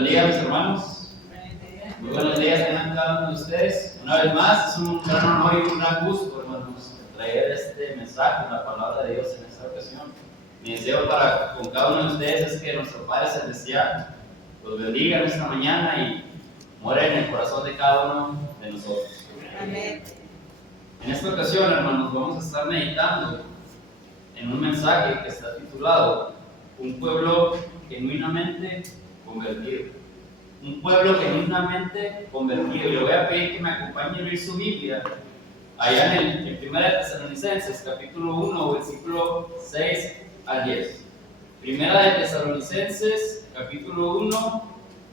bendiga, mis hermanos. Muy buenos días a cada uno de ustedes. Una vez más, es un gran honor y un gran gusto, hermanos, traer este mensaje, la palabra de Dios en esta ocasión. Mi deseo para con cada uno de ustedes es que nuestro Padre Celestial los bendiga en esta mañana y more en el corazón de cada uno de nosotros. Amén. En esta ocasión, hermanos, vamos a estar meditando en un mensaje que está titulado Un pueblo genuinamente convertido. Un pueblo genuinamente convertido. Y le voy a pedir que me acompañe a abrir su Biblia allá en 1 Tesalonicenses, capítulo 1, versículo 6 al 10. 1 Tesalonicenses, capítulo 1,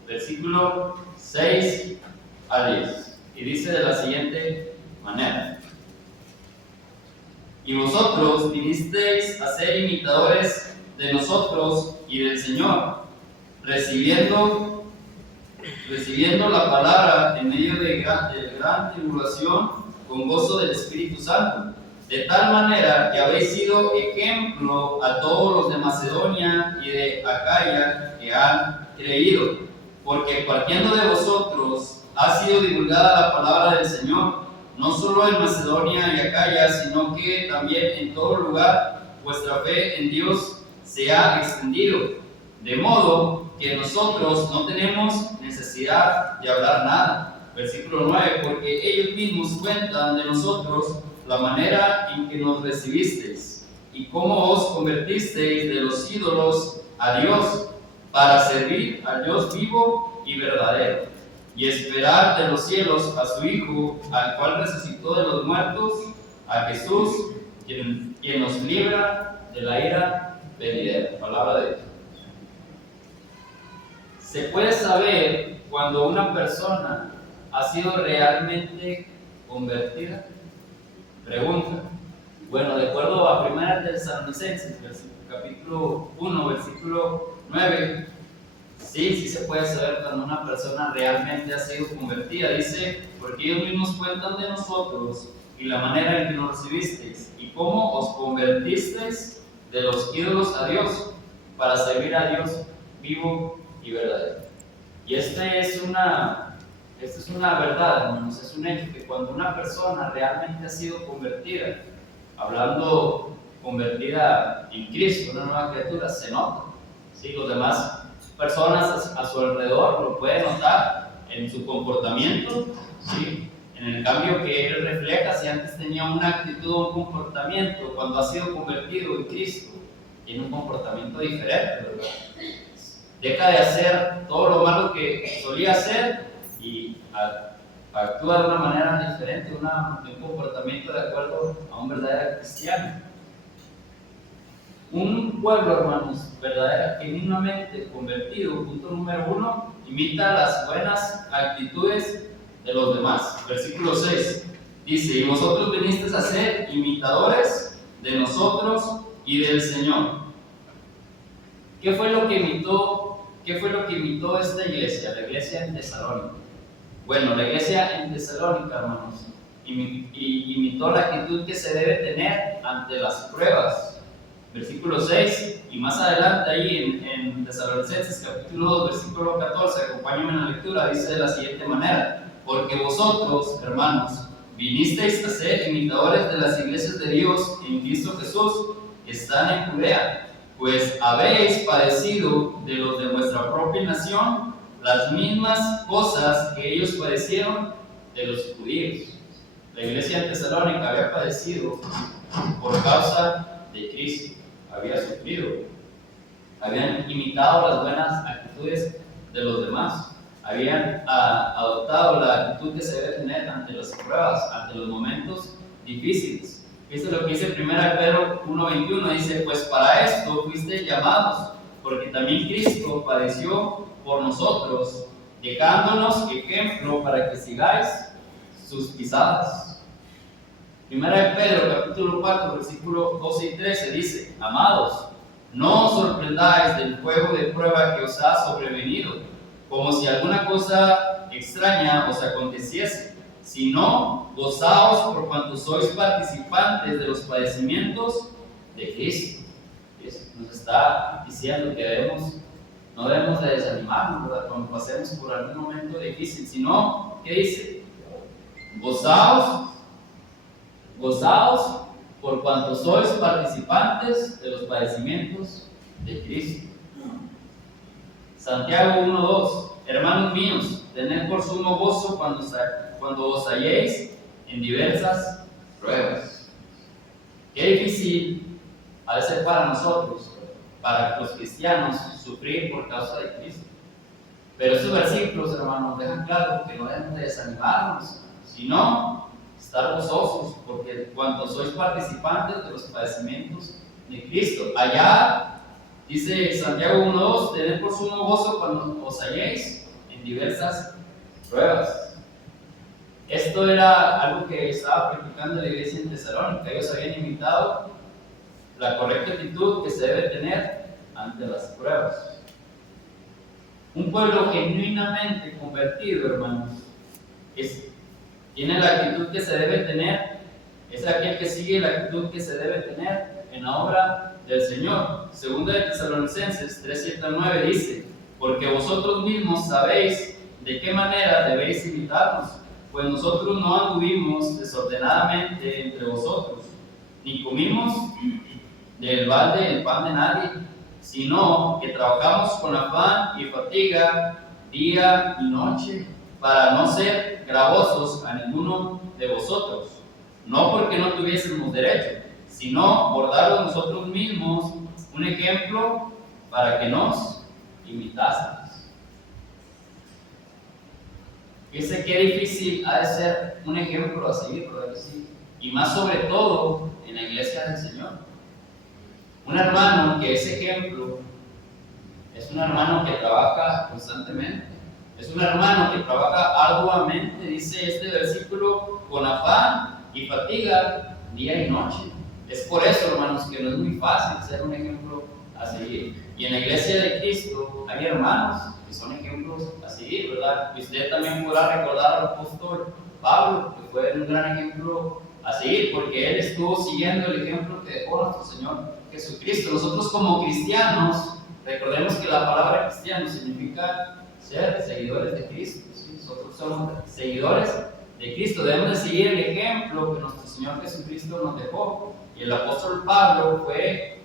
versículo 6 al 10. Y dice de la siguiente manera: Y vosotros vinisteis a ser imitadores de nosotros y del Señor, recibiendo la palabra en medio de gran tribulación con gozo del Espíritu Santo, de tal manera que habéis sido ejemplo a todos los de Macedonia y de Acaya que han creído, porque partiendo de vosotros ha sido divulgada la palabra del Señor, no solo en Macedonia y Acaya, sino que también en todo lugar vuestra fe en Dios se ha extendido, de modo que nosotros no tenemos necesidad de hablar nada. Versículo 9, porque ellos mismos cuentan de nosotros la manera en que nos recibisteis y cómo os convertisteis de los ídolos a Dios para servir al Dios vivo y verdadero y esperar de los cielos a su Hijo, al cual resucitó de los muertos, a Jesús, quien nos libra de la ira venidera. Palabra de Dios. Se puede saber cuando una persona ha sido realmente convertida. Pregunta. Bueno, de acuerdo a 1 Tesalonicenses, capítulo 1, versículo 9, sí se puede saber cuando una persona realmente ha sido convertida. Dice, porque ellos mismos cuentan de nosotros y la manera en que nos recibisteis y cómo os convertisteis de los ídolos a Dios para servir a Dios vivo y verdadero. Y esta es una verdad, hermanos, es un hecho que cuando una persona realmente ha sido convertida, hablando convertida en Cristo, una nueva criatura, se nota. ¿Sí? Los demás personas a su alrededor lo pueden notar en su comportamiento, ¿sí? En el cambio que él refleja. Si antes tenía una actitud o un comportamiento, cuando ha sido convertido en Cristo, tiene un comportamiento diferente, ¿verdad? Deja de hacer todo lo malo que solía hacer y actúa de una manera diferente, de un comportamiento de acuerdo a un verdadero cristiano. Un pueblo, hermanos, genuinamente convertido, punto número 1, imita las buenas actitudes de los demás. Versículo 6 dice: y vosotros vinisteis a ser imitadores de nosotros y del Señor. ¿Qué fue lo que imitó esta iglesia, la iglesia en Tesalónica? Bueno, la iglesia en Tesalónica, hermanos, imitó la actitud que se debe tener ante las pruebas. Versículo 6, y más adelante ahí en Tesalonicenses capítulo 2, versículo 14, acompáñenme en la lectura, dice de la siguiente manera: porque vosotros, hermanos, vinisteis a ser imitadores de las iglesias de Dios en Cristo Jesús, que están en Judea, pues habéis padecido de los de vuestra propia nación las mismas cosas que ellos padecieron de los judíos. La iglesia en Tesalónica había padecido por causa de Cristo, había sufrido, habían imitado las buenas actitudes de los demás, habían adoptado la actitud que se debe tener ante las pruebas, ante los momentos difíciles. Esto es lo que dice 1 Pedro 1:21, dice: pues para esto fuisteis llamados, porque también Cristo padeció por nosotros, dejándonos ejemplo para que sigáis sus pisadas. 1 Pedro capítulo 4, versículo 12 y 13 dice: amados, no os sorprendáis del fuego de prueba que os ha sobrevenido, como si alguna cosa extraña os aconteciese, sino gozaos por cuanto sois participantes de los padecimientos de Cristo. Nos está diciendo que debemos no debemos de desanimarnos, ¿verdad? Cuando pasemos por algún momento difícil, sino, ¿qué dice? Gozaos, gozaos por cuanto sois participantes de los padecimientos de Cristo. Santiago 1:2. Hermanos míos, tened por sumo gozo cuando os halléis en diversas pruebas. Qué difícil ha de ser para nosotros, para los cristianos, sufrir por causa de Cristo. Pero estos versículos, hermanos, dejan claro que no debemos de desanimarnos, sino estar gozosos, porque cuando sois participantes de los padecimientos de Cristo. Allá dice Santiago 1:2, tened por sumo gozo cuando os halléis en diversas pruebas. Esto era algo que estaba practicando la iglesia en Tesalónica. Ellos habían imitado la correcta actitud que se debe tener ante las pruebas. Un pueblo genuinamente convertido, hermanos, tiene la actitud que se debe tener, es aquel que sigue la actitud que se debe tener en la obra del Señor. Segunda de Tesalonicenses 3:7-9 dice: porque vosotros mismos sabéis de qué manera debéis imitarnos, pues nosotros no anduvimos desordenadamente entre vosotros, ni comimos del balde el pan de nadie, sino que trabajamos con afán y fatiga día y noche, para no ser gravosos a ninguno de vosotros, no porque no tuviésemos derecho, sino por daros nosotros mismos un ejemplo para que nos imitásemos. Fíjense qué difícil ha de ser un ejemplo a seguir, ¿verdad que sí? Y más sobre todo en la iglesia del Señor. Un hermano que es ejemplo es un hermano que trabaja constantemente, es un hermano que trabaja arduamente, dice este versículo, con afán y fatiga día y noche. Es por eso, hermanos, que no es muy fácil ser un ejemplo a seguir. Y en la iglesia de Cristo hay hermanos que son ejemplos a seguir, ¿verdad? Y usted también podrá recordar al apóstol Pablo, que fue un gran ejemplo a seguir, porque él estuvo siguiendo el ejemplo que dejó nuestro Señor Jesucristo. Nosotros como cristianos, recordemos que la palabra cristiano significa ser seguidores de Cristo, ¿sí? Nosotros somos seguidores de Cristo, debemos de seguir el ejemplo que nuestro Señor Jesucristo nos dejó. Y el apóstol Pablo fue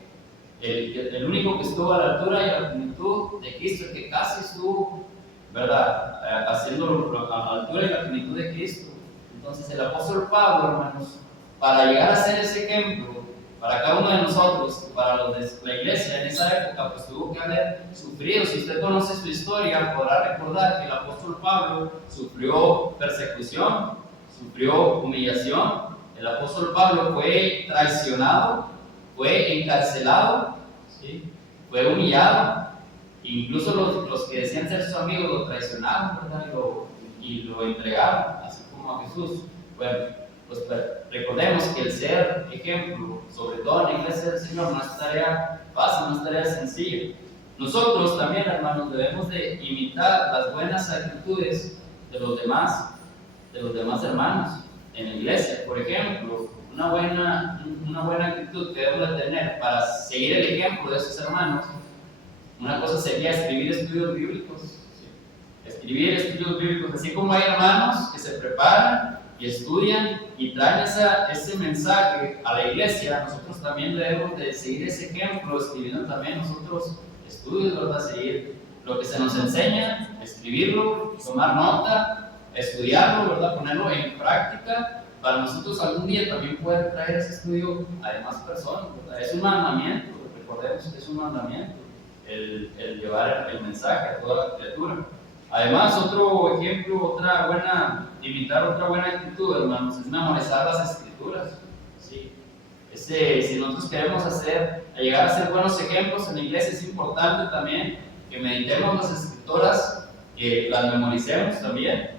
el único que estuvo a la altura y a la plenitud de Cristo, el que casi estuvo, ¿verdad?, haciendo a la altura y la plenitud de Cristo. Entonces el apóstol Pablo, hermanos, para llegar a ser ese ejemplo para cada uno de nosotros, para los de la iglesia en esa época, pues tuvo que haber sufrido. Si usted conoce su historia, podrá recordar que el apóstol Pablo sufrió persecución, sufrió humillación. El apóstol Pablo fue traicionado, fue encarcelado, ¿sí? Fue humillado. Incluso los que decían ser sus amigos lo traicionaron, ¿verdad? Y lo entregaron, así como a Jesús. Bueno, pues recordemos que el ser ejemplo, sobre todo en la iglesia del Señor, no es tarea fácil, no es tarea sencilla. Nosotros también, hermanos, debemos de imitar las buenas actitudes de los demás hermanos en la iglesia. Por ejemplo, una buena actitud que debemos de tener para seguir el ejemplo de esos hermanos, una cosa sería escribir estudios bíblicos. ¿Sí? Escribir estudios bíblicos, así como hay hermanos que se preparan y estudian y traen ese mensaje a la iglesia, nosotros también debemos de seguir ese ejemplo, escribiendo también nosotros estudios, ¿verdad? Seguir lo que se nos enseña, escribirlo, tomar nota, estudiarlo, ¿verdad? Ponerlo en práctica, para nosotros algún día también poder traer ese estudio a demás personas, ¿verdad? Es un mandamiento, recordemos que es un mandamiento el llevar el mensaje a toda la criatura. Además, otro ejemplo, imitar otra buena actitud, hermanos, es memorizar las escrituras. ¿Sí? Si nosotros queremos llegar a ser buenos ejemplos en la iglesia, es importante también que meditemos las escrituras, que las memoricemos también.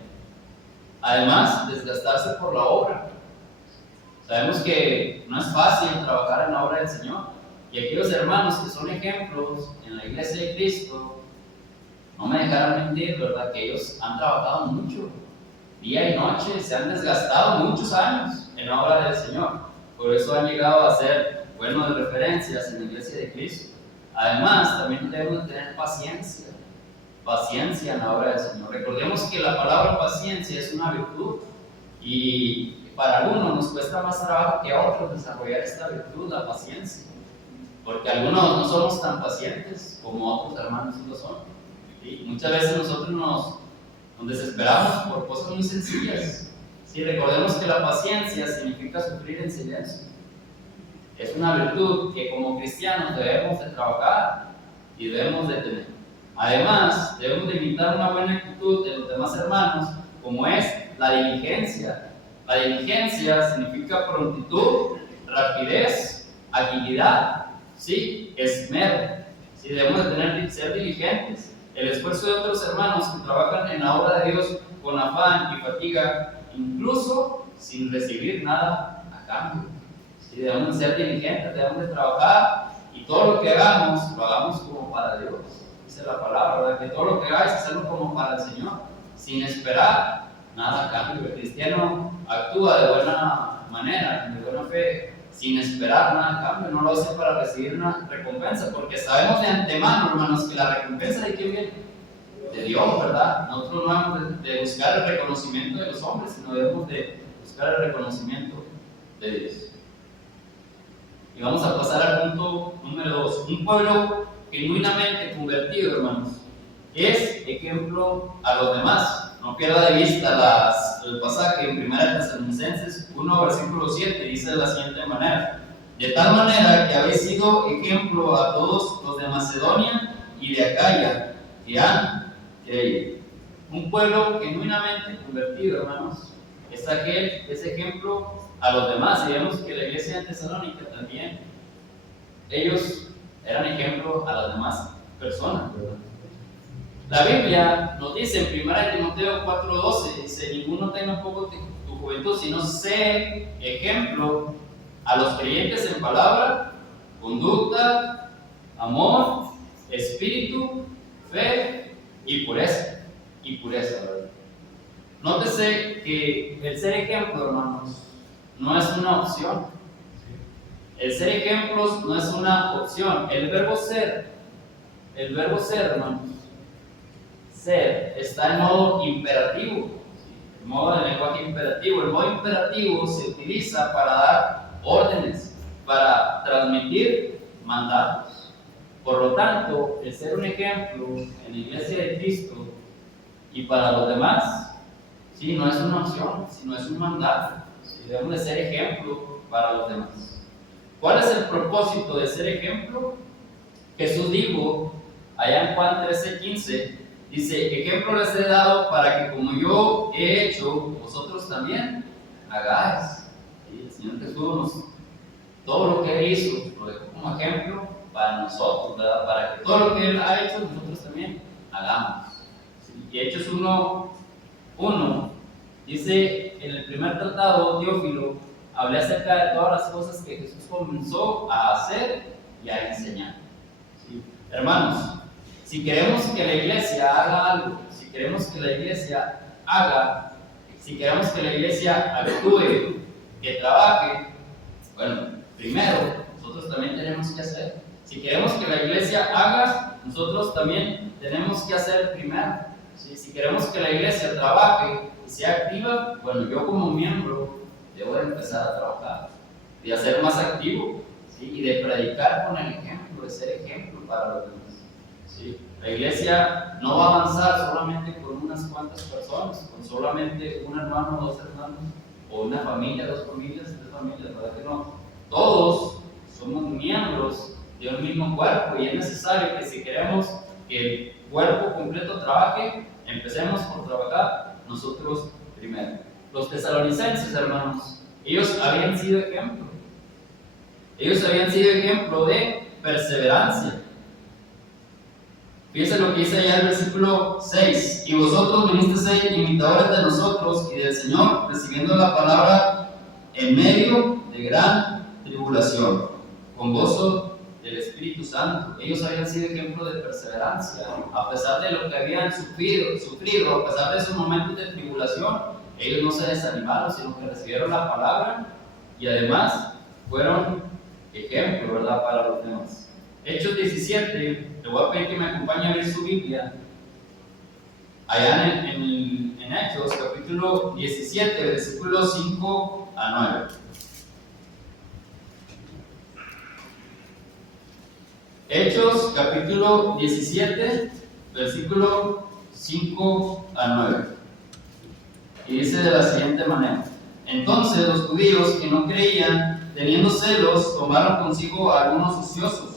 Además, desgastarse por la obra. Sabemos que no es fácil trabajar en la obra del Señor. Y aquellos hermanos que son ejemplos en la iglesia de Cristo, no me dejarán mentir, ¿verdad? Que ellos han trabajado mucho, día y noche, se han desgastado muchos años en la obra del Señor. Por eso han llegado a ser buenos de referencias en la iglesia de Cristo. Además, también debemos de tener paciencia en la obra del Señor. Recordemos que la palabra paciencia es una virtud y para algunos nos cuesta más trabajo que a otros desarrollar esta virtud, la paciencia, porque algunos no somos tan pacientes como otros hermanos sí lo son. Y muchas veces nosotros nos desesperamos por cosas muy sencillas. Sí, recordemos que la paciencia significa sufrir en silencio. Es una virtud que como cristianos debemos de trabajar y debemos de tener. Además, debemos de imitar una buena actitud de los demás hermanos, como es la diligencia. La diligencia significa prontitud, rapidez, agilidad, ¿sí? Esmero. ¿Sí? Debemos de ser diligentes. El esfuerzo de otros hermanos que trabajan en la obra de Dios con afán y fatiga, incluso sin recibir nada a cambio. ¿Sí? Debemos de ser diligentes, debemos de trabajar y todo lo que hagamos, lo hagamos como para Dios. Dice la palabra, ¿verdad? Que todo lo que hagáis, hacerlo como para el Señor, sin esperar nada a cambio. El cristiano actúa de buena manera, de buena fe, sin esperar nada a cambio. No lo hace para recibir una recompensa, porque sabemos de antemano, hermanos, que la recompensa de quién viene, de Dios, ¿verdad? Nosotros no debemos de buscar el reconocimiento de los hombres, sino debemos de buscar el reconocimiento de Dios. Y vamos a pasar al punto número 2. Un pueblo genuinamente convertido, hermanos, es ejemplo a los demás. No pierda de vista el pasaje en 1 Tesalonicenses 1, versículo 7, dice de la siguiente manera: de tal manera que habéis sido ejemplo a todos los de Macedonia y de Acaya que han creído. Un pueblo genuinamente convertido, hermanos, es ejemplo a los demás. Y vemos que la iglesia de Tesalónica también, ellos eran ejemplo a las demás personas, ¿verdad? La Biblia nos dice en 1 Timoteo 4:12, dice: ninguno tenga poco tu juventud, sino sé ejemplo a los creyentes en palabra, conducta, amor, espíritu, fe y pureza. ¿Verdad? Nótese que el ser ejemplo, hermanos, no es una opción. El ser ejemplos no es una opción. El verbo ser, hermanos, ser, está en modo imperativo, el modo de lenguaje imperativo. El modo imperativo se utiliza para dar órdenes, para transmitir mandatos. Por lo tanto, el ser un ejemplo en la iglesia de Cristo y para los demás, sí, no es una opción, sino es un mandato. Sí, debemos de ser ejemplo para los demás. ¿Cuál es el propósito de ser ejemplo? Jesús dijo allá en Juan 13:15, dice: ejemplo les he dado para que como yo he hecho, vosotros también hagáis. Y el Señor Jesús, todo lo que Él hizo, lo dejó como ejemplo para nosotros, ¿verdad? Para que todo lo que Él ha hecho, nosotros también hagamos. Y Hechos 1:1 dice: en el primer tratado, Teófilo, hablé acerca de todas las cosas que Jesús comenzó a hacer y a enseñar. ¿Sí? Hermanos, si queremos que la iglesia haga algo, si queremos que la iglesia actúe, que trabaje, bueno, primero, nosotros también tenemos que hacer. Si queremos que la iglesia haga, nosotros también tenemos que hacer primero. ¿Sí? Si queremos que la iglesia trabaje y sea activa, bueno, yo como miembro debo de empezar a trabajar, de ser más activo, ¿sí? Y de predicar con el ejemplo, de ser ejemplo para los demás. ¿Sí? La iglesia no va a avanzar solamente con unas cuantas personas, con solamente un hermano, dos hermanos, o una familia, dos familias, tres familias, ¿verdad que no? Todos somos miembros de un mismo cuerpo y es necesario que si queremos que el cuerpo completo trabaje, empecemos por trabajar nosotros primero. Los tesalonicenses, hermanos, ellos habían sido ejemplo. Ellos habían sido ejemplo de perseverancia. Fíjense lo que dice allá el versículo 6. Y vosotros vinisteis a ser imitadores de nosotros y del Señor, recibiendo la palabra en medio de gran tribulación, con gozo del Espíritu Santo. Ellos habían sido ejemplo de perseverancia. A pesar de lo que habían sufrido, a pesar de esos momentos de tribulación, ellos no se desanimaron, sino que recibieron la palabra y además fueron ejemplo, ¿verdad?, para los demás. Hechos 17, le voy a pedir que me acompañe a ver su Biblia. Allá en Hechos, capítulo 17, versículos 5 a 9. Hechos, capítulo 17, versículo 5 a 9. Y dice de la siguiente manera: Entonces los judíos que no creían, teniendo celos, tomaron consigo a algunos ociosos,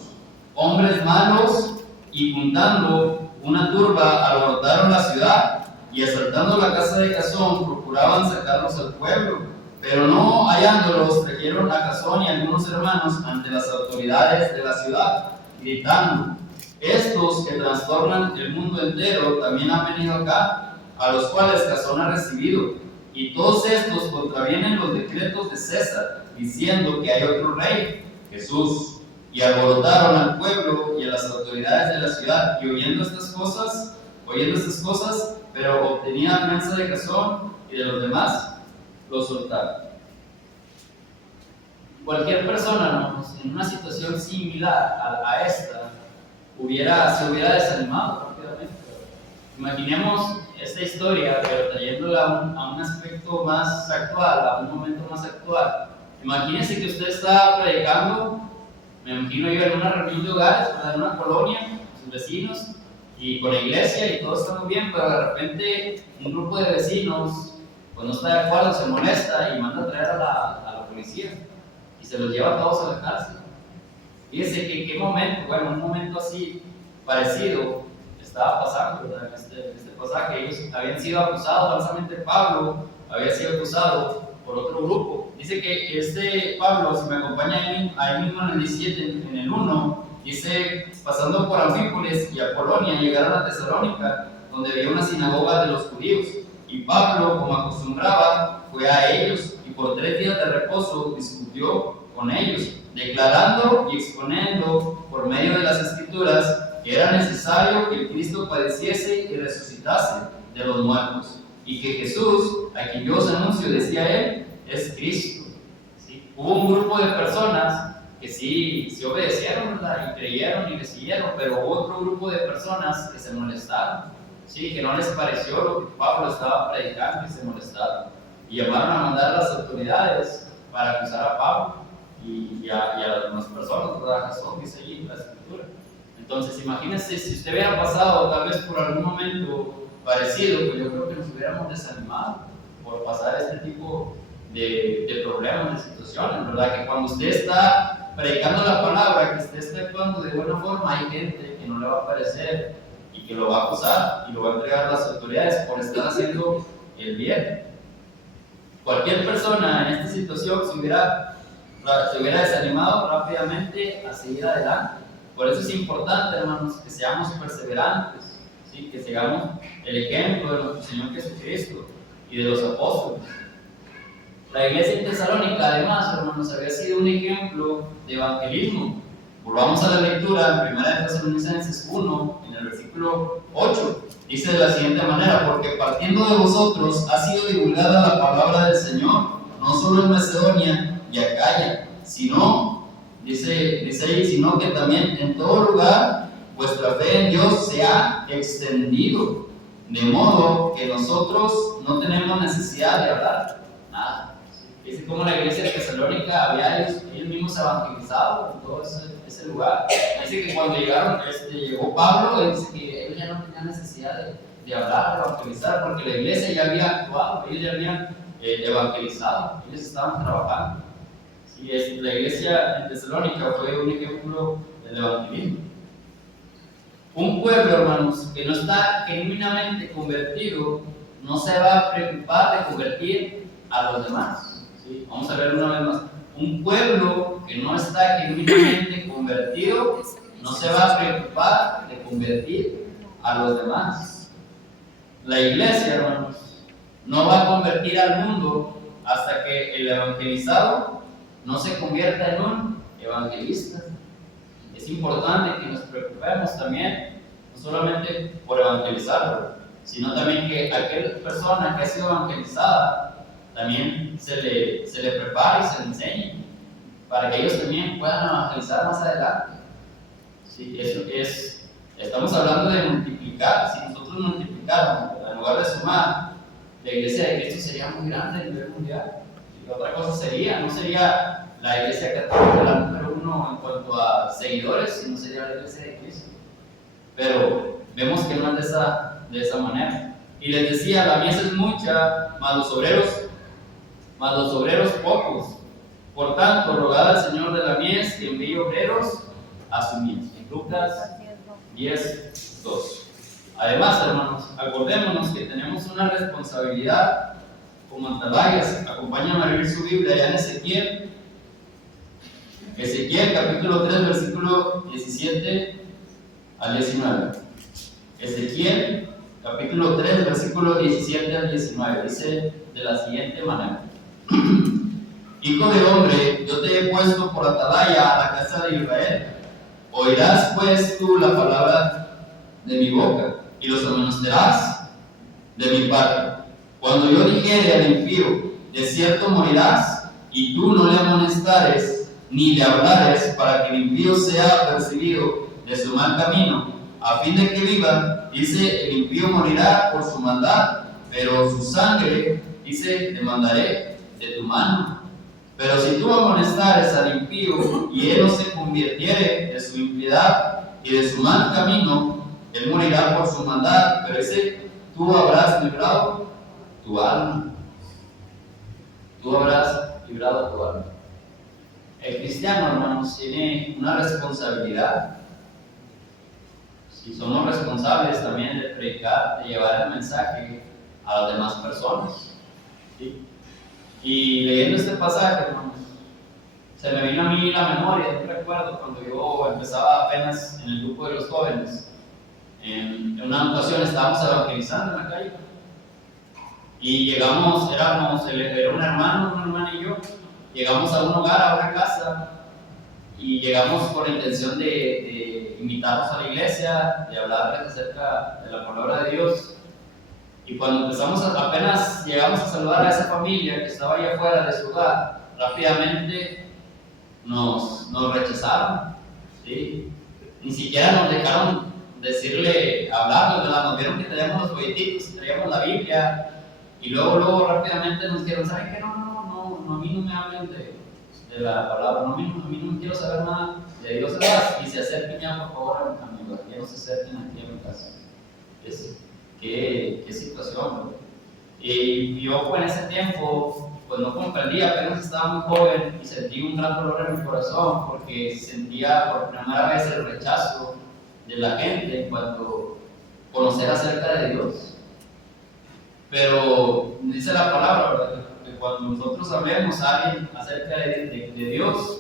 hombres malos, y juntando una turba, alborotaron la ciudad, y asaltando la casa de Jasón, procuraban sacarlos al pueblo. Pero no hallándolos, trajeron a Jasón y a algunos hermanos ante las autoridades de la ciudad, gritando: Estos que trastornan el mundo entero también han venido acá, a los cuales Jasón ha recibido, y todos estos contravienen los decretos de César, diciendo que hay otro rey, Jesús. Y alborotaron al pueblo y a las autoridades de la ciudad, y oyendo estas cosas, pero obtenían alianza de Jasón y de los demás, los soltaron. Cualquier persona, ¿no?, en una situación similar a esta, se hubiera desanimado rápidamente. Imaginemos esta historia, pero trayéndola a un aspecto más actual, a un momento más actual. Imagínense que usted está predicando, me imagino yo, en una reunión de hogares, en una colonia, con sus vecinos, y con la iglesia, y todo está muy bien, pero de repente un grupo de vecinos pues no está de acuerdo, se molesta y manda a traer a la policía, y se los lleva a todos a la cárcel. Fíjense que qué momento, bueno, un momento así parecido estaba pasando, ¿verdad? En este pasaje. Ellos habían sido acusados, falsamente Pablo había sido acusado por otro grupo. Dice que este Pablo, si me acompaña ahí mismo en el 17, en el 1, dice: pasando por Anfípolis y Apolonia, llegaron a Tesalónica, donde había una sinagoga de los judíos. Y Pablo, como acostumbraba, fue a ellos, y por 3 días de reposo discutió con ellos, declarando y exponiendo por medio de las Escrituras que era necesario que el Cristo padeciese y resucitase de los muertos, y que Jesús, a quien yo os anuncio, decía él, es Cristo. ¿Sí? Hubo un grupo de personas que sí obedecieron, ¿verdad?, y creyeron y le siguieron, pero hubo otro grupo de personas que se molestaron, ¿sí?, que no les pareció lo que Pablo estaba predicando, y se molestaron, y llamaron a mandar a las autoridades para acusar a Pablo y a las demás personas, ¿verdad? Jasón, dice allí en la Escritura. Entonces, imagínense si usted hubiera pasado tal vez por algún momento parecido, pues yo creo que nos hubiéramos desanimado por pasar este tipo de problemas, de situaciones, ¿verdad? Que cuando usted está predicando la palabra, que usted está actuando de buena forma, hay gente que no le va a parecer y que lo va a acusar y lo va a entregar a las autoridades por estar haciendo el bien. Cualquier persona en esta situación se hubiera desanimado rápidamente a seguir adelante. Por eso es importante, hermanos, que seamos perseverantes, ¿sí?, que sigamos el ejemplo de nuestro Señor Jesucristo y de los apóstoles. La iglesia en Tesalónica, además, hermanos, había sido un ejemplo de evangelismo. Volvamos a la lectura en 1 Tesalonicenses 1, en el versículo 8. Dice de la siguiente manera: porque partiendo de vosotros ha sido divulgada la palabra del Señor, no solo en Macedonia y Acaya, sino, dice ahí, sino que también en todo lugar vuestra fe en Dios se ha extendido, de modo que nosotros no tenemos necesidad de hablar nada. Dice como la iglesia de Tesalónica había ellos mismos evangelizado en todo ese lugar. Dice que cuando llegó Pablo, dice que ellos ya no tenían necesidad de hablar, de evangelizar, porque la iglesia ya había actuado, ellos ya habían evangelizado, ellos estaban trabajando. Sí, la iglesia en Tesalónica fue un ejemplo del evangelismo. Un pueblo, hermanos, que no está genuinamente convertido, no se va a preocupar de convertir a los demás. ¿Sí? Vamos a ver una vez más. Un pueblo que no está genuinamente convertido, no se va a preocupar de convertir a los demás. La iglesia, hermanos, no va a convertir al mundo hasta que el evangelizado no se convierta en un evangelista. Es importante que nos preocupemos también, no solamente por evangelizarlo, sino también que aquella persona que ha sido evangelizada también se le prepare y se le enseñe, para que ellos también puedan evangelizar más adelante. Sí, estamos hablando de multiplicar. Si nosotros multiplicáramos, en lugar de sumar, la iglesia de Cristo sería muy grande a nivel mundial. Y otra cosa sería, no sería la iglesia católica la número uno en cuanto a seguidores, sino sería la iglesia de Cristo. Pero vemos que no es de esa manera. Y les decía, la mies es mucha, mas los obreros pocos. Por tanto, rogad al Señor de la mies que envíe obreros a su mies. En Lucas 10:2. Además, hermanos, acordémonos que tenemos una responsabilidad como atalayas. Acompáñame a abrir su Biblia ya en Ezequiel capítulo 3, versículo 17 al 19. Ezequiel capítulo 3, versículo 17 al 19. Dice de la siguiente manera: Hijo de hombre, yo te he puesto por atalaya a la casa de Israel. Oirás pues tú la palabra de mi boca y los amonestarás de mi parte. Cuando yo dijere al impío, de cierto morirás, y tú no le amonestares ni le hablares, para que el impío sea apercibido de su mal camino, a fin de que viva, dice, el impío morirá por su maldad, pero su sangre, dice, demandaré de tu mano. Pero si tú amonestares al impío y él no se convirtiere de su impiedad y de su mal camino, él morirá por su maldad, pero ese tú habrás librado tu alma. Tú habrás librado tu alma. El cristiano, hermanos, tiene una responsabilidad. Si somos responsables también de predicar, de llevar el mensaje a las demás personas. ¿Sí? Y leyendo este pasaje, hermanos, se me vino a mí la memoria. Yo recuerdo cuando yo empezaba apenas en el grupo de los jóvenes. En una ocasión estábamos evangelizando en la calle y llegamos, era un hermano, una hermana y yo. Llegamos a un hogar, a una casa, y llegamos con la intención de invitarlos a la iglesia, de hablarles acerca de la palabra de Dios. Y cuando apenas llegamos a saludar a esa familia que estaba allá afuera de su hogar, rápidamente nos rechazaron, ¿sí? Ni siquiera nos dejaron hablarnos, nos vieron que traíamos los folletitos, traíamos la Biblia, y luego rápidamente nos dijeron, ¿saben qué? No, a mí no me hablen de la palabra, a mí no quiero saber nada de Dios, y se acerquen ya por favor a mi hogar, ya no se acerquen aquí a mi casa. Qué situación, ¿no? Y yo en ese tiempo pues no comprendía, apenas estaba muy joven y sentí un gran dolor en mi corazón porque sentía por primera vez el rechazo de la gente en cuanto a conocer acerca de Dios. Pero dice la palabra, ¿verdad?, que cuando nosotros hablemos a alguien acerca de Dios,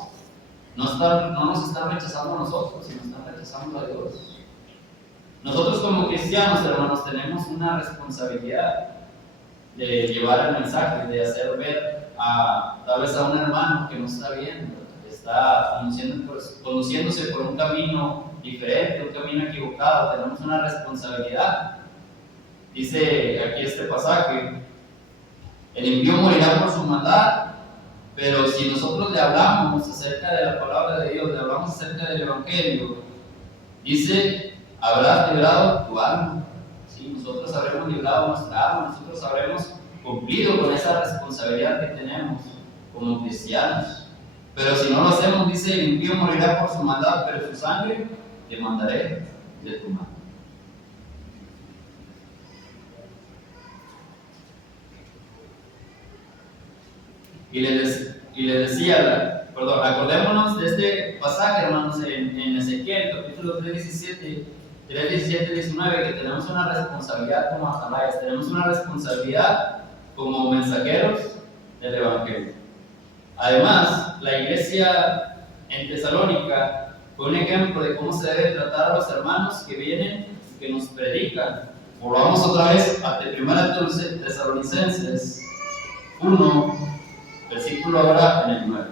no nos están rechazando a nosotros, sino están rechazando a Dios. Nosotros como cristianos, hermanos, tenemos una responsabilidad de llevar el mensaje, de hacer ver tal vez a un hermano que no está bien, que está conduciéndose por un camino diferente, un camino equivocado. Tenemos una responsabilidad. Dice aquí este pasaje: el impío morirá por su maldad, pero si nosotros le hablamos acerca de la palabra de Dios, le hablamos acerca del Evangelio, dice, habrás librado tu alma. ¿Sí? Nosotros habremos librado nuestra alma, nosotros habremos cumplido con esa responsabilidad que tenemos como cristianos. Pero si no lo hacemos, dice, el impío morirá por su maldad, pero su sangre demandaré de tu mano. Y les decía, acordémonos de este pasaje, hermanos, en Ezequiel, capítulo 3, 17, 19, que tenemos una responsabilidad como atalayas, tenemos una responsabilidad como mensajeros del Evangelio. Además, la iglesia en Tesalónica fue un ejemplo de cómo se debe tratar a los hermanos que vienen y que nos predican. Volvamos otra vez a 1 Tesalonicenses 1, versículo ahora en el 9.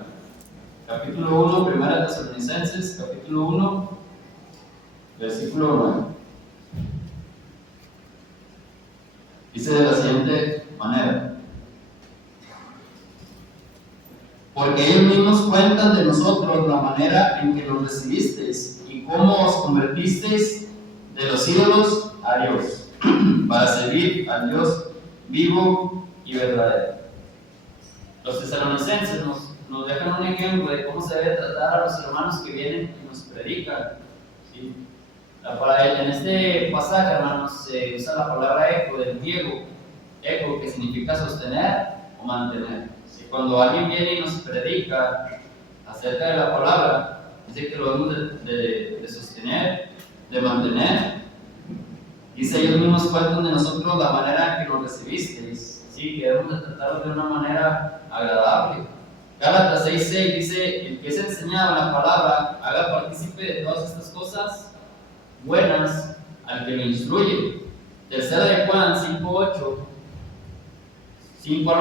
Capítulo 1, 1 Tesalonicenses, capítulo 1, versículo 9. Dice de la siguiente manera: porque porque ellos mismos cuentan de nosotros la manera en que nos recibisteis y cómo os convertisteis de los ídolos a Dios, para servir al Dios vivo y verdadero. Los tesalonicenses nos dejan un ejemplo de cómo se debe tratar a los hermanos que vienen y nos predican. ¿Sí? En este pasaje, hermanos, se usa la palabra eco del griego, eco, que significa sostener o mantener. ¿Sí? Cuando alguien viene y nos predica acerca de la palabra, dice que lo debemos de sostener, de mantener. Dice, ellos mismos cuentan de nosotros la manera en que nos recibisteis, ¿sí? Que debemos de tratarlos de una manera agradable. Gálatas 6:6 dice, el que es enseñado en la palabra, haga partícipe de todas estas cosas buenas al que lo instruye. Tercera de Juan 5 al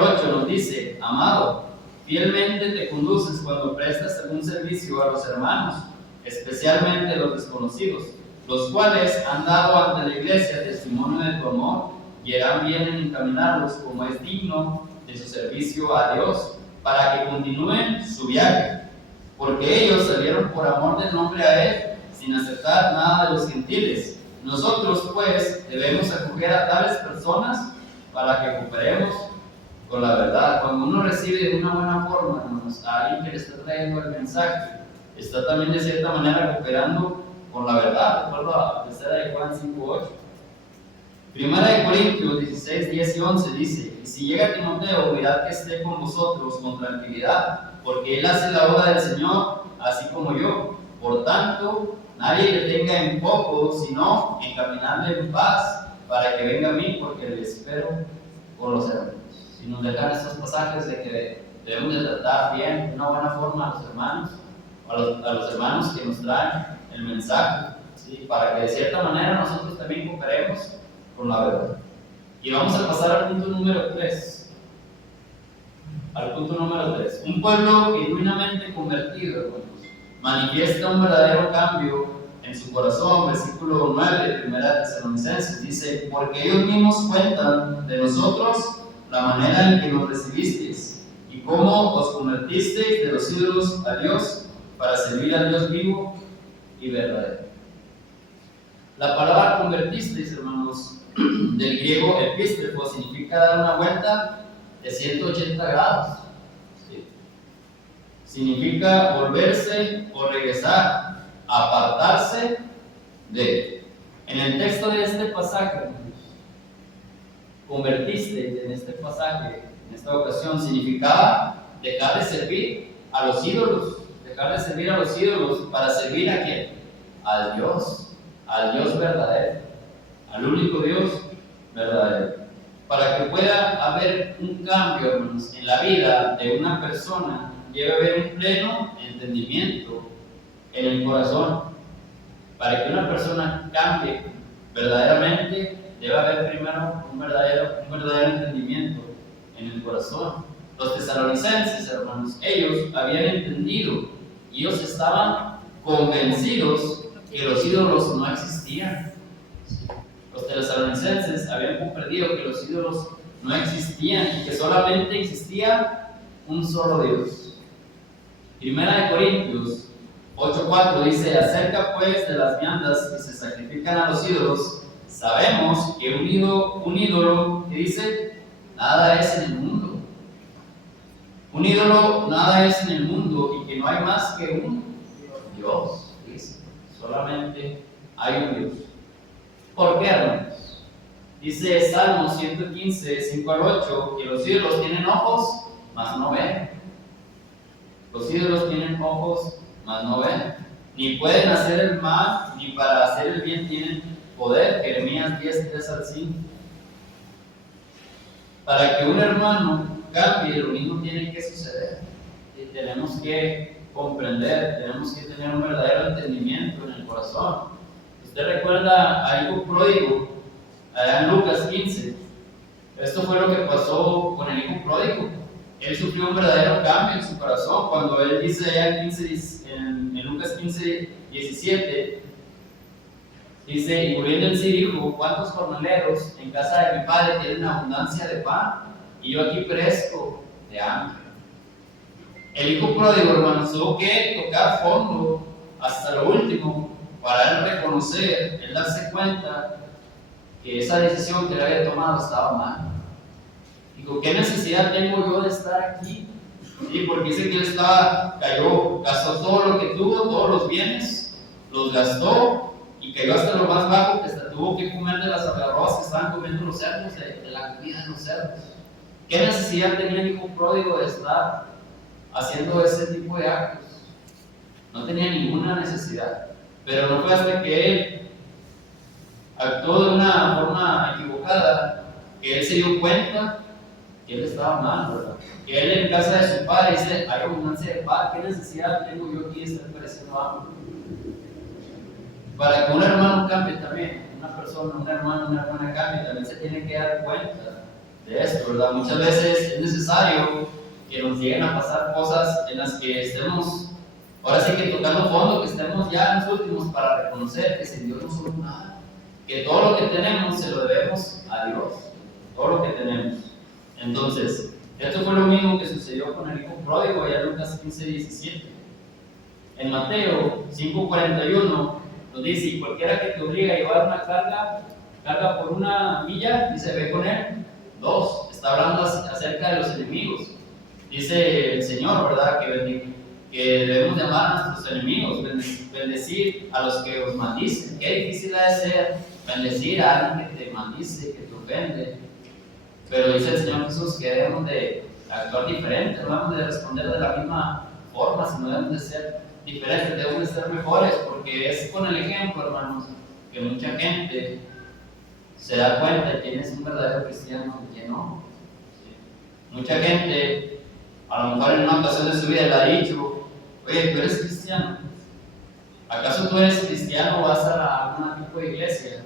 8 nos dice, amado, fielmente te conduces cuando prestas algún servicio a los hermanos, especialmente a los desconocidos, los cuales han dado ante la iglesia testimonio de tu amor y harán bien en encaminarlos como es digno de su servicio a Dios, para que continúen su viaje, porque ellos salieron por amor del nombre a Él, sin aceptar nada de los gentiles. Nosotros, pues, debemos acoger a tales personas para que cooperemos con la verdad. Cuando uno recibe de una buena forma, hermanos, a alguien que le está trayendo el mensaje, está también de cierta manera cooperando con la verdad. De acuerdo a tercera de Juan 5:8. Primera de Corintios 16:10 y 11 dice, y si llega Timoteo, mirad que esté con vosotros con tranquilidad, porque él hace la obra del Señor, así como yo. Por tanto, nadie le tenga en poco, sino encaminarle en paz, para que venga a mí, porque le espero con los hermanos. Si nos dejan estos pasajes de que debemos de tratar bien, de una buena forma a los hermanos, a los hermanos que nos traen el mensaje, ¿sí? Para que de cierta manera nosotros también cooperemos con la verdad. Y vamos a pasar al punto número 3. Al punto número 3. Un pueblo genuinamente convertido, hermanos, manifiesta un verdadero cambio en su corazón. Versículo 9 de Primera de Tesalonicenses dice, porque ellos mismos cuentan de nosotros la manera en que nos recibisteis y cómo os convertisteis de los ídolos a Dios para servir al Dios vivo y verdadero. La palabra convertisteis, hermanos, del griego epístrefo, significa dar una vuelta de 180 grados. ¿Sí? Significa volverse o regresar, apartarse de. En el texto de este pasaje, hermanos, convertiste en este pasaje, en esta ocasión, significaba dejar de servir a los ídolos, ¿para servir a quién? Al Dios verdadero, al único Dios verdadero. Para que pueda haber un cambio, hermanos, en la vida de una persona, debe haber un pleno entendimiento en el corazón. Para que una persona cambie verdaderamente, debe haber primero un verdadero entendimiento en el corazón. Los tesalonicenses, hermanos, ellos habían entendido y ellos estaban convencidos que los ídolos no existían. Los tesalonicenses habían comprendido que los ídolos no existían y que solamente existía un solo Dios. Primera de Corintios 8:4 dice, acerca pues de las viandas que se sacrifican a los ídolos, sabemos que un ídolo, ¿qué dice? Nada es en el mundo. Un ídolo nada es en el mundo y que no hay más que un Dios, dice. Solamente hay un Dios. ¿Por qué, hermanos? Dice Salmo 115, 5 al 8, que los ídolos tienen ojos, mas no ven. Los ídolos tienen ojos, mas no ven. Ni pueden hacer el mal, ni para hacer el bien tienen poder. Jeremías 10, 3 al 5. Para que un hermano cambie, lo mismo tiene que suceder. Y tenemos que comprender, tenemos que tener un verdadero entendimiento en el corazón. Usted recuerda al hijo pródigo, allá en Lucas 15. Esto fue lo que pasó con el hijo pródigo. Él sufrió un verdadero cambio en su corazón cuando él dice allá en Lucas 15, 17, dice, y volviendo en sí dijo, ¿cuántos jornaleros en casa de mi padre tienen abundancia de pan? Y yo aquí perezco de hambre. El hijo pródigo, hermanos, tuvo que tocar fondo hasta lo último para él reconocer, él darse cuenta que esa decisión que él había tomado estaba mal. Dijo, ¿qué necesidad tengo yo de estar aquí? ¿Sí? Porque dice que él gastó todo lo que tuvo, todos los bienes, los gastó y cayó hasta lo más bajo, que hasta tuvo que comer de las algarrobas que estaban comiendo los cerdos, de la comida de los cerdos. ¿Qué necesidad tenía el hijo pródigo de estar haciendo ese tipo de actos? No tenía ninguna necesidad. Pero no fue hasta que él actuó de una forma equivocada que él se dio cuenta que él estaba mal, ¿verdad? Que él en casa de su padre dice, hay abundancia de paz, ¿qué necesidad tengo yo aquí de estar pareciendo hambre? Para que un hermano cambie también, una persona, un hermano, una hermana cambie, también se tiene que dar cuenta de esto, ¿verdad? Muchas veces es necesario que nos lleguen a pasar cosas en las que estemos, ahora sí que tocando fondo, que estemos ya en los últimos para reconocer que sin Dios no somos nada, que todo lo que tenemos se lo debemos a Dios, todo lo que tenemos. Entonces, esto fue lo mismo que sucedió con el hijo pródigo, allá en Lucas 15:17. En Mateo 5:41 nos dice, y cualquiera que te obligue a llevar una carga por una milla, dice, ve con él 2. Está hablando acerca de los enemigos. Dice el Señor, ¿verdad? Que debemos llamar a nuestros enemigos, bendecir a los que os maldicen. Qué difícil ha de ser bendecir a alguien que te maldice, que te ofende. Pero dice el Señor Jesús que debemos de actuar diferente, no debemos de responder de la misma forma, sino debemos de ser diferentes, debemos de ser mejores, porque es con el ejemplo, hermanos, que mucha gente se da cuenta de quién es un verdadero cristiano y quién no. ¿Sí? Mucha gente, a lo mejor en una ocasión de su vida le ha dicho, oye, ¿tú eres cristiano? ¿Acaso tú eres cristiano o vas a alguna tipo de iglesia?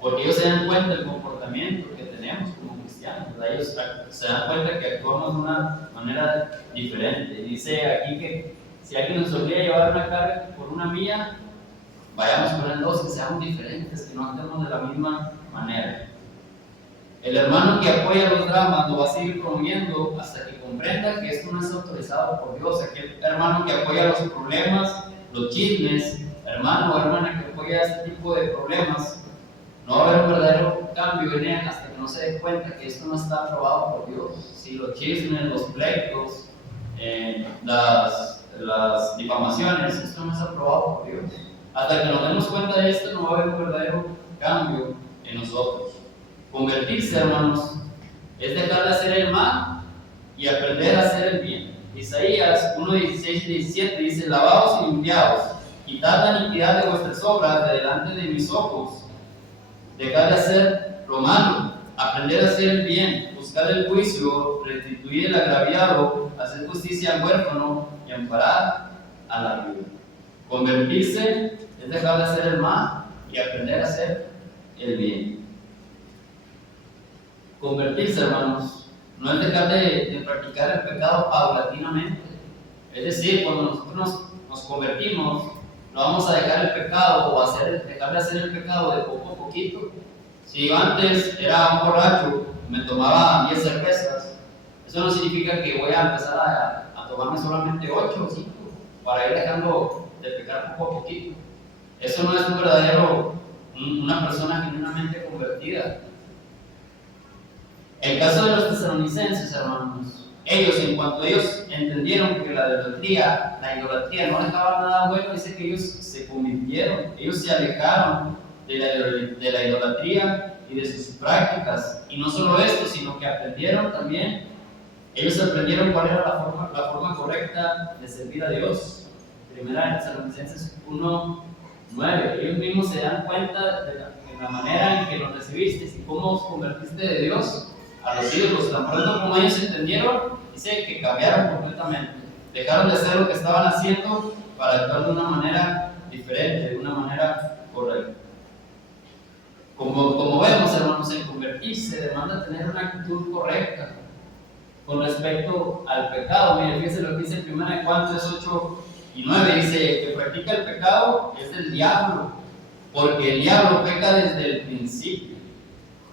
Porque ellos se dan cuenta del comportamiento que tenemos como cristianos, ¿verdad? Ellos se dan cuenta que actuamos de una manera diferente. Dice aquí que si alguien nos obliga a llevar una carga por una milla, vayamos con el 2, que seamos diferentes, que no actuemos de la misma manera. El hermano que apoya los dramas lo va a seguir promoviendo hasta que comprenda que esto no es autorizado por Dios. Aquel hermano que apoya los problemas, los chismes, hermano o hermana que apoya este tipo de problemas, no va a haber un verdadero cambio en él hasta que no se dé cuenta que esto no está aprobado por Dios. Si los chismes, los pleitos, las difamaciones, esto no es aprobado por Dios. Hasta que nos demos cuenta de esto, no va a haber un verdadero cambio en nosotros. Convertirse, hermanos, es dejar de hacer el mal y aprender a hacer el bien. Isaías 1:16 y 17 dice, lavaos y limpiaos, quitad la iniquidad de vuestras obras de delante de mis ojos. Dejad de hacer lo malo, aprender a hacer el bien, buscar el juicio, restituir el agraviado, hacer justicia al huérfano y amparar a la viuda. Convertirse es dejar de hacer el mal y aprender a hacer el bien. Convertirse, hermanos, no es dejar de practicar el pecado paulatinamente. Es decir, cuando nosotros nos convertimos, no vamos a dejar el pecado o dejar de hacer el pecado de poco a poquito. Si yo antes era un borracho, me tomaba 10 cervezas, eso no significa que voy a empezar a tomarme solamente 8 o 5 para ir dejando de pecar poco a poquito. Eso no es una persona genuinamente convertida. El caso de los tesalonicenses, hermanos, ellos, en cuanto ellos entendieron que la idolatría no dejaba nada bueno, dice que ellos se convirtieron, ellos se alejaron de la idolatría y de sus prácticas. Y no solo esto, sino que aprendieron también, ellos aprendieron cuál era la forma correcta de servir a Dios. Primera de Tesalonicenses 1:9. Ellos mismos se dan cuenta de la manera en que los recibiste y cómo os convertiste de Dios a los ídolos. Tan pronto como ellos entendieron, dice que cambiaron completamente. Dejaron de hacer lo que estaban haciendo para actuar de una manera diferente, de una manera correcta. Como vemos, hermanos, en convertirse demanda tener una actitud correcta con respecto al pecado. Miren, fíjense lo que dice 1 Juan 3:8-9. Dice que practica el pecado es del diablo, porque el diablo peca desde el principio.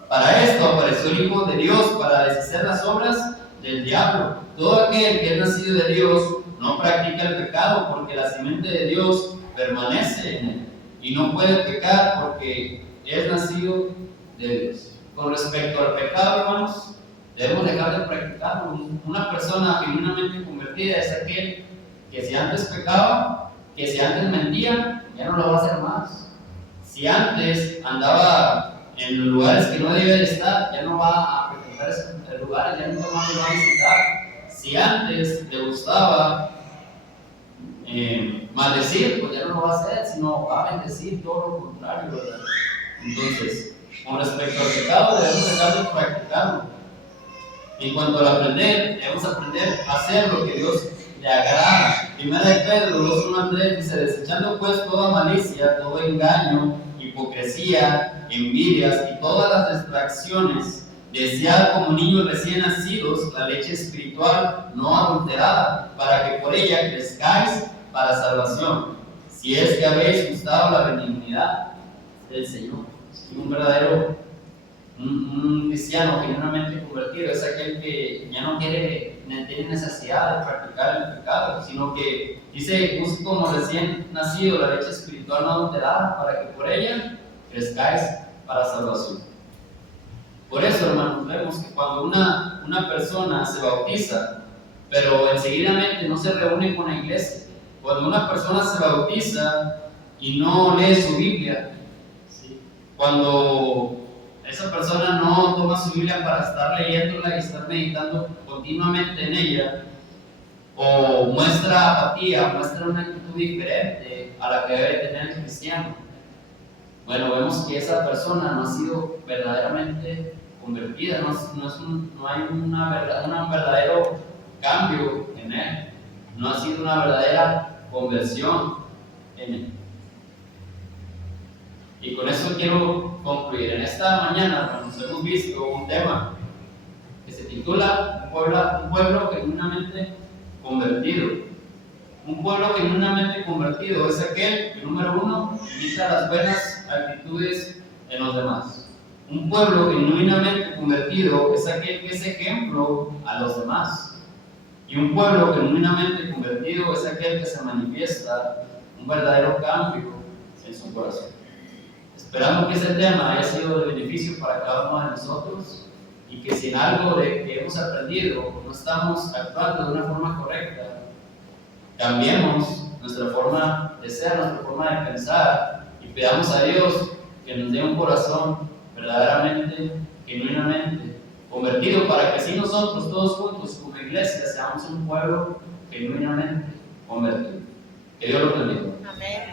Para esto apareció el Hijo de Dios, para deshacer las obras del diablo. Todo aquel que es nacido de Dios no practica el pecado, porque la simiente de Dios permanece en él y no puede pecar porque es nacido de Dios. Con respecto al pecado, hermanos, debemos dejar de practicarlo. Una persona genuinamente convertida es aquel que si antes pecaba, que si antes mentía, ya no lo va a hacer más. Si antes andaba en los lugares que no debía de estar, ya no va a frecuentar esos lugares, ya nunca más lo va a visitar. Si antes le gustaba maldecir, pues ya no lo va a hacer, sino va a bendecir, todo lo contrario, ¿verdad? Entonces, con respecto al pecado, debemos dejar de practicarlo. En cuanto al aprender, debemos aprender a hacer lo que Dios le agrada. Primera de Pedro 2:1-3 dice: desechando pues toda malicia, todo engaño, hipocresía, envidias y todas las distracciones, desead como niños recién nacidos la leche espiritual no adulterada, para que por ella crezcáis para salvación, si es que habéis gustado la benignidad del Señor. Un verdadero un cristiano genuinamente convertido es aquel que ya no tiene necesidad de practicar el pecado, sino que dice: busque como recién nacido la leche espiritual no adulterada, para que por ella crezcáis para salvación. Por eso, hermanos, vemos que cuando una persona se bautiza, pero enseguidamente no se reúne con la iglesia, cuando una persona se bautiza y no lee su Biblia, ¿sí? Cuando esa persona no toma su Biblia para estar leyéndola y estar meditando continuamente en ella, o muestra apatía, muestra una actitud diferente a la que debe tener el cristiano, bueno, vemos que esa persona no ha sido verdaderamente convertida, no hay un verdadero cambio en él, no ha sido una verdadera conversión en él. Y con eso quiero concluir. En esta mañana nos hemos visto un tema que se titula un pueblo genuinamente convertido. Un pueblo genuinamente convertido es aquel que, número uno, imita las buenas actitudes en los demás. Un pueblo genuinamente convertido es aquel que es ejemplo a los demás. Y un pueblo genuinamente convertido es aquel que se manifiesta un verdadero cambio en su corazón. Esperamos que este tema haya sido de beneficio para cada uno de nosotros y que si en algo de que hemos aprendido no estamos actuando de una forma correcta, cambiemos nuestra forma de ser, nuestra forma de pensar y pidamos a Dios que nos dé un corazón verdaderamente, genuinamente convertido, para que así nosotros todos juntos como iglesia seamos un pueblo genuinamente convertido. Que Dios lo bendiga. Amén.